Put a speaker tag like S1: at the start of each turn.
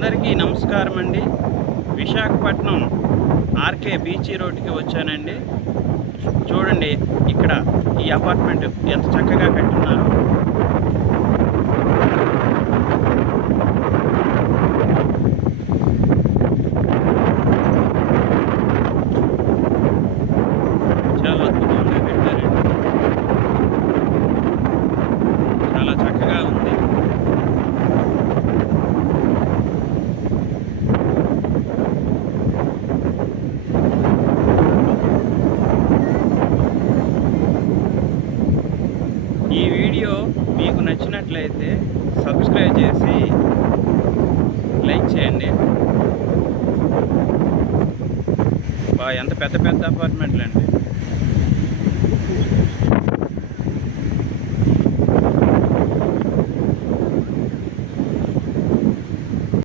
S1: అందరికీ నమస్కారం అండి. విశాఖపట్నం ఆర్కే బీచ్ రోడ్కి వచ్చానండి. చూడండి ఇక్కడ ఈ అపార్ట్మెంట్ ఎంత చక్కగా కట్టిన మీకు నచ్చినట్లయితే సబ్స్క్రైబ్ చేసి లైక్ చేయండి. బా ఎంత పెద్ద పెద్ద అపార్ట్మెంట్లు అండి